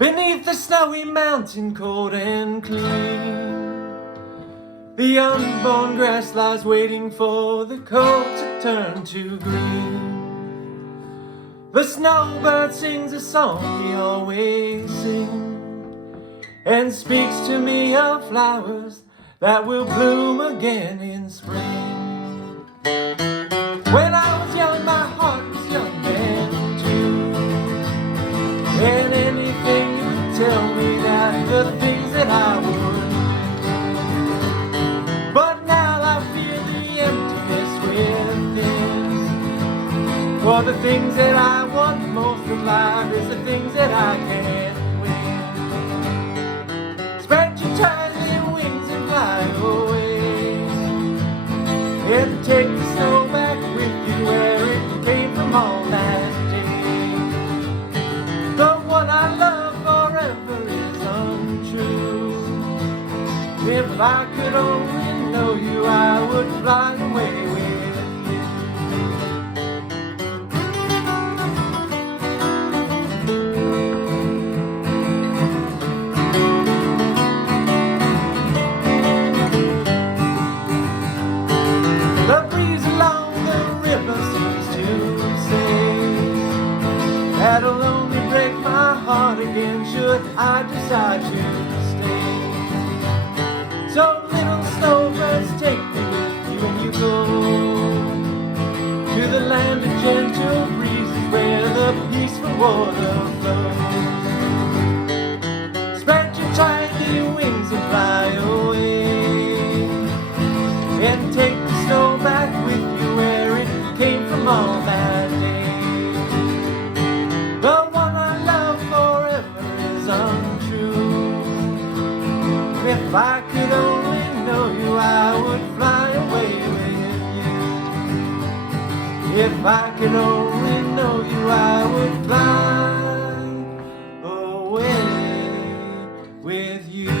Beneath the snowy mountain, cold and clean, the unborn grass lies waiting for the cold to turn to green. The snowbird sings a song he always sings, and speaks to me of flowers that will bloom again in spring. When I was young, my heart was young then too, and anything you would tell me that the things that I would do. But now I feel the emptiness within, for the things that I want most of life is the things that I can't win. Spread your tiny wings and fly away, and take the snow back with you where it came from all that day. The one I love forever is untrue. If I could only know you, I would fly away with you. The breeze along the river seems to say that'll only break my heart again should I decide to stay. So little snowbirds, take me with you when you go to the land of gentle breezes where the peaceful water flows. Spread your tiny wings and fly away, and take the snow back with you where it came from all that day. The one I love forever is untrue. If I could only know you, I would fly away with you. If I could only know you, I would fly away with you.